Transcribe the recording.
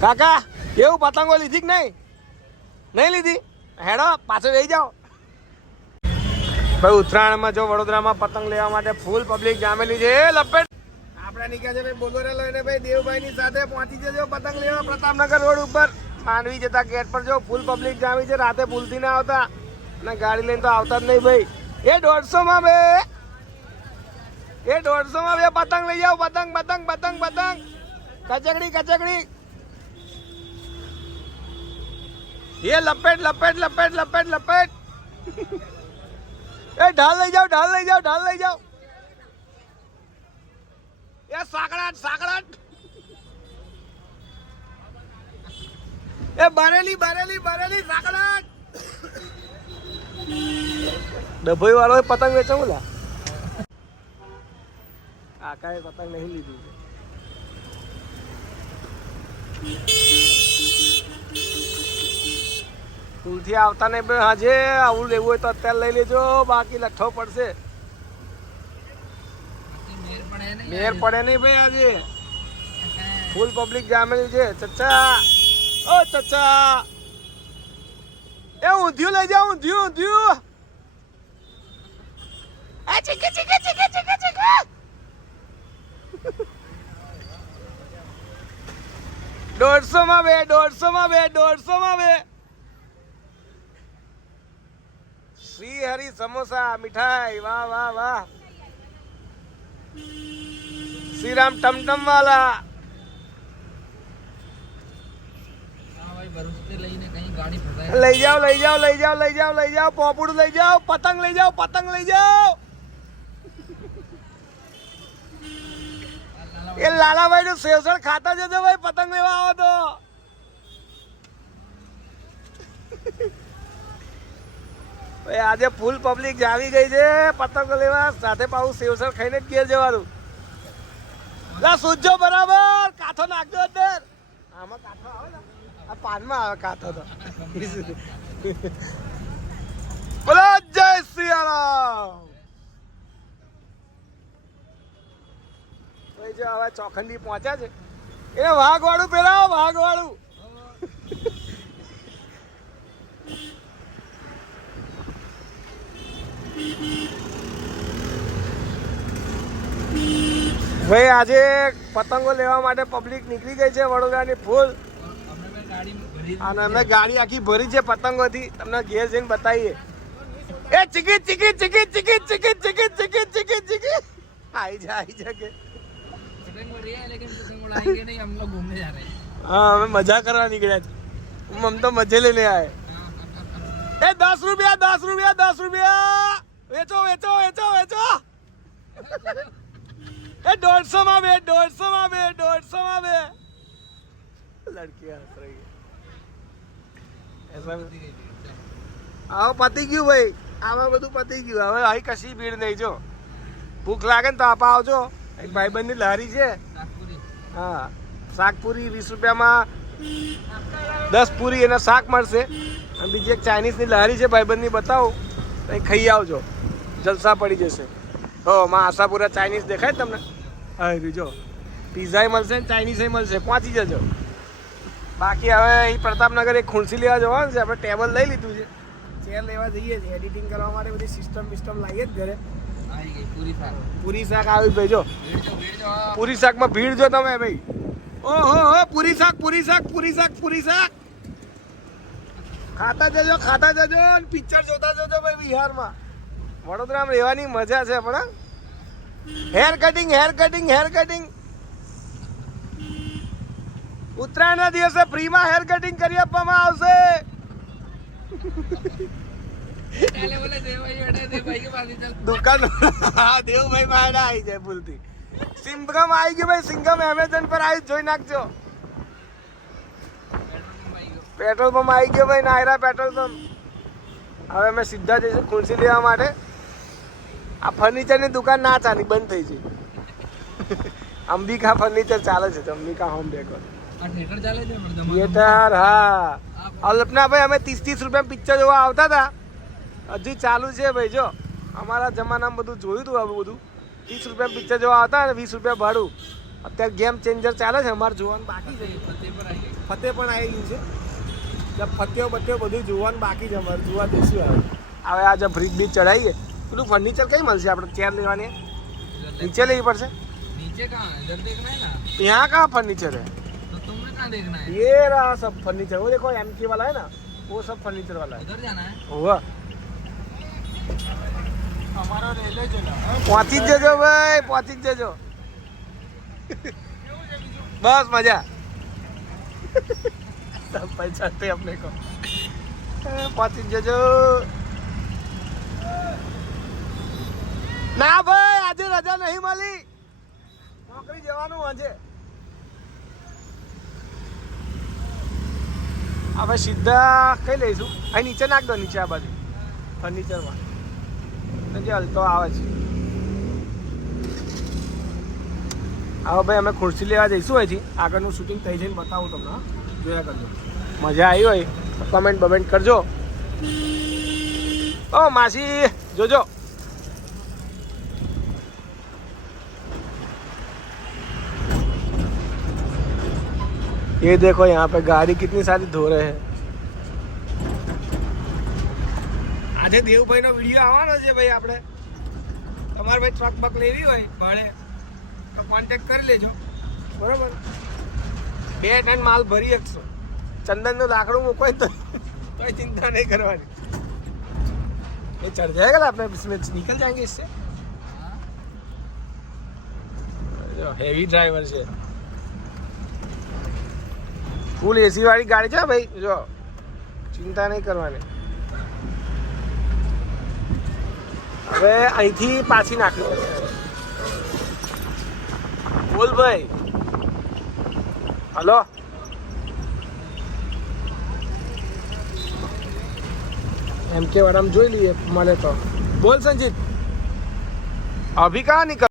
કાકા કેવું પતંગો લીધી કે નહીં? નહીં લીધી? હેડો પાછળ રહી જાઓ. ભાઈ ઉત્તરાયણમાં જો વડોદરામાં પતંગ લેવા માટે ફૂલ પબ્લિક જામેલી છે. લપેટ આપણે નીકળ્યા છે ભાઈ બોલોરે લઈને ભાઈ દેવભાઈની સાથે પહોંચી જજો પતંગ લેવા પ્રતાપનગર રોડ ઉપર. માંડવી જતા ગેટ પર જો ફૂલ પબ્લિક જામી છે. રાતે ભૂલથી ના આવતા અને ગાડી લઈને તો આવતા જ નહીં ભાઈ. એ 150 માં બે, એ 150 માં બે પતંગ લઈ જાઓ. પતંગ પતંગ પતંગ પતંગ કચકડી કચકડી. એ લપેટ લપેટ લપેટ લપેટ લપેટ. એ ઢાલ લઈ જાઓ, ઢાલ લઈ જાઓ, ઢાલ લઈ જાઓ. એ સાકડાટ સાકડાટ. એ બરેલી બરેલી બરેલી સાકડાટ. ડભોઈ વાળો પતંગ વેચો લા. કાકાએ પતંગ નહીં લીધી. ભૂલથી આવતા નહીં ભાઈ. હાજે આવું લેવું હોય તો અત્યારે લઈ લેજો, બાકી લઠ્ઠો પડશે. મેર પડે નહીં ભાઈ. આજે ફૂલ પબ્લિક જામેલી છે. ચચ્ચા ઓ ચચ્ચા, એ ઊંધિયું લઈ જાઓ. ઊંધિયું ઊંધિયું. એ ચીકે ચીકે ચીકે ચીકે ચીકે. 150 માં બે, 150 માં બે, 150 માં બે. શ્રી હરિ સમોસા મીઠાઈ. વાહ વાહ વાહ. શ્રી રામ ટમટમ વાલા. લઈ જાઓ લઈ જાઓ લઈ જાઓ લઈ જાઓ લઈ જાઓ. પોપડું લઈ જાઓ. પતંગ લઈ જાઓ. પતંગ લઈ જાઓ. એ લાલાભાઈ નું સેવસણ ખાતા જજો ભાઈ પતંગ લેવા આવો તો. ભાઈ આજે ફૂલ પબ્લિક જાવી ગઈ છે પતંગ લેવા. સાથે પાછું સેવસણ ખાઈને જ ઘેર જવાનું. લા સુજો બરાબર. કાથો નાખજો અંદર. આમાં કાથો આવે ને, આ પાનમાં આવે કાથો તો. બોલો જય સિયારામ. જો હવે ચોખંડી પહોંચ્યા છે. એને વાઘ વાળું પહેરાવો. વાઘ વાળું. ભાઈ આજે પતંગો લેવા માટે પબ્લિક નીકળી ગઈ છે વડોદરાની ફૂલ. અને અમે ગાડી આખી ભરી છે પતંગોથી. તમને ઘેર જઈને બતાવીએ. એ ચીકી ચીકી ચીકી ચીકી ચીકી ચીકી ચીકી ચીકી ચીકી. આવી જા કે. हाँ हमें मजा करवा निकले. हम तो मजे लेने आए. ए 10 रुपया 10 रुपया 10 रुपया. वेचो वेचो वेचो वेचो. ए 150 માં બે, 150 માં બે, 150 માં બે. लड़कियां हंस रही है. ऐसा आओ पती गયું ભાઈ. આમાં બધું પતી ગયું. હવે અહીં કશી ભીડ નહીં. જો ભૂખ લાગે ને તો આપ આવજો. એક ભાઈબંધની લારી છે. હા શાકપુરી 20 રૂપિયામાં 10 પૂરી એના શાક મળશે. અને બીજી એક ચાઇનીઝની લારી છે ભાઈબંધની. બતાવું અહીં ખાઈ આવજો. જલસા પડી જશે. હો માં આશાપુરા ચાઇનીઝ દેખાય તમને? હા જો પિઝા મળશે ને ચાઇનીઝ મળશે. પહોંચી જજો. બાકી હવે અહીં પ્રતાપનગર એક ખુરશી લેવા જવાનું છે. આપણે ટેબલ લઈ લીધું છે. ચેર લેવા જઈએ છીએ એડિટિંગ કરવા માટે. બધી સિસ્ટમ લાવીએ જ ઘરે. પૂરી શાક આવી ભાઈ. જો પૂરી શાકમાં ભીડ જો તમે ભાઈ. ઓહો હો પૂરી શાક પૂરી શાક પૂરી શાક પૂરી શાક. ખાતા જજો ખાતા જજો. પિક્ચર જોતા જજો ભાઈ. બિહારમાં વડોદરામાં રહેવાની મજા છે. પણ hair cutting hair cutting hair cutting. ઉત્તરાયણના દિવસે ફ્રીમાં હેર કટિંગ કરી આપવામાં આવશે. દુકાન હા દેવભાઈ માયડા આવી જાય ભૂલથી. સિંગમ આવી ગયું ભાઈ. સિંગમ એમેઝોન પર આવી જોઈ નાખજો. પેટ્રોલ પંપ આવી ગયો ભાઈ. Naira petrol pump. હવે અમે સીધા જઈશું ખુરશી લેવા માટે. આ ફર્નિચરની દુકાન ના ચાલી, બંધ થઈ છે. અંબિકા ફર્નિચર ચાલે છે. Ambika home decor theatre. હા અલ્પના ભાઈ અમે 30-30 રૂપિયા પિક્ચર જોવા આવતા હતા. હજી ચાલુ છે ભાઈ. જો અમારા જમાનામાં બધું જોયું હતું. આવું બધું 30 રૂપિયા પિક્ચર જોવા આવતા અને 20 રૂપિયા ભાડું. અત્યારે ગેમ ચેન્જર ચાલે છે. અમારે જોવાનું બાકી છે. ફતેહ પણ આવી ગયું છે. જબ ફત્યો બત્યો બધું જોવાનું બાકી છે અમારે, જોવા જઈશું હવે. હવે આજે બ્રિજ બીજ ચડાવીએ. પેલું ફર્નિચર કઈ મળશે આપણે? ચેર લેવાની નીચે લેવી પડશે. नीचे कहाँ है? इधर देखना है ना. यहाँ कहाँ फर्नीचर है? तो तुमने कहाँ देखना है? ये रहा सब फर्नीचर. वो देखो एमके वाला है ना, वो सब फर्नीचर वाला है. उधर जाना है. होगा. हमारा रेलवे चला. पहुंची जजो भाई, पहुंची जजो. बस मजा. सब पहचानते अपने को. पहुंची जजो. ના ભાઈ, આજે રજા નહીં મળી. નોકરી જવાનું આજે. હવે સીધા કઈ લઈશું? અહીં નીચે નાખ દો, નીચે આ બાજુ ફર્નિચરમાં જે હલતો આવે છે. હવે ભાઈ અમે ખુરશી લેવા જઈશું અહીંથી. આગળનું શૂટિંગ થઈ જઈને બતાવું તમને. જોયા કરજો. મજા આવી હોય તો કમેન્ટ બમેન્ટ કરજો. ઓ માસી જોજો. ये देखो यहाँ पे गाड़ी कितनी सारी धो रहे हैं. આજે દેવભાઈ નો વિડીયો આવવાનો છે ભાઈ. આપણે તમારે ભાઈ ટ્રક બક લેવી હોય ભાડે તો કોન્ટેક્ટ કરી લેજો, બરોબર. 2 ટન માલ ભરી શકશો. ચંદન નું લાકડું મૂકો તો चिंता नहीं करवानी. ये चढ़ जाएगा ना अपने, इसमें निकल जाएंगे इससे. जो हेवी ड्राइवर છે. ફૂલ એસી વાળી ગાડી છે ભાઈ. જો ચિંતા નહીં કરવાની. હવે અહીંથી પાછી નાખવી પડશે. બોલ ભાઈ. હલો. એમ કે વાળામાં જોઈ લઈએ મળે તો. બોલ સંજીત, અભી कहाँ निकल